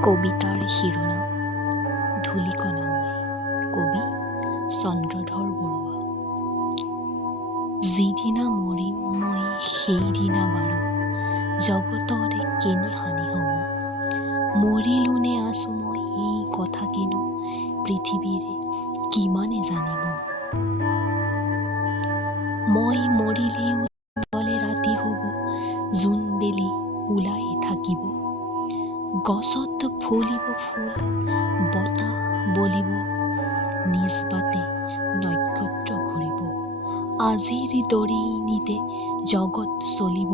কবিতাৰ শিৰোনাম ধূলিকণা মই। কবি চন্দ্ৰধৰ বৰুৱা। যিদিনা মৰিম মই সেইদিনা বাৰু জগতৰে কেনি হানি হ'ব। মৰিলো নে আছো মই এই কথা কিনো পৃথিৱীৰে কিমানে জানিব। মই মৰিলেও দলে ৰাতি হ'ব, জোনবেলি ওলাই থাকিব। গছত ফুলিব ফুল, বতাহ বলিব, নিজ বাটে নক্ষত্ৰ ঘূৰিব। আজিৰ দৰেই নিতে জগত চলিব,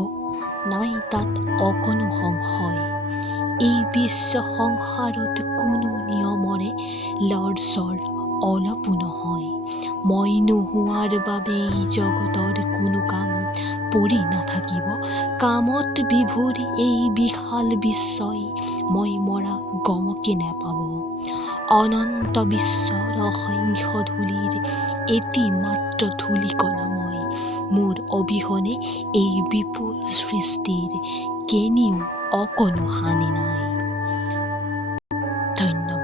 নাই তাত অকণো সংশয়। এই বিশ্ব সংসাৰত কোনো নিয়মৰে লৰচৰ অলপো নহয়। মই নোহোৱাৰ বাবেই জগতৰ কোনো কাম পৰি নাথাকিব। কামত বিভোৰ এই বিশাল বিশ্বই মই মৰা গমকে নেপাব। অনন্ত বিশ্বৰ অসংখ্য ধূলিৰ এটি মাত্ৰ ধূলিকণা মই। মোৰ অবিহনে এই বিপুল সৃষ্টিৰ কেনিও অকণো হানি নাই। ধন্যবাদ।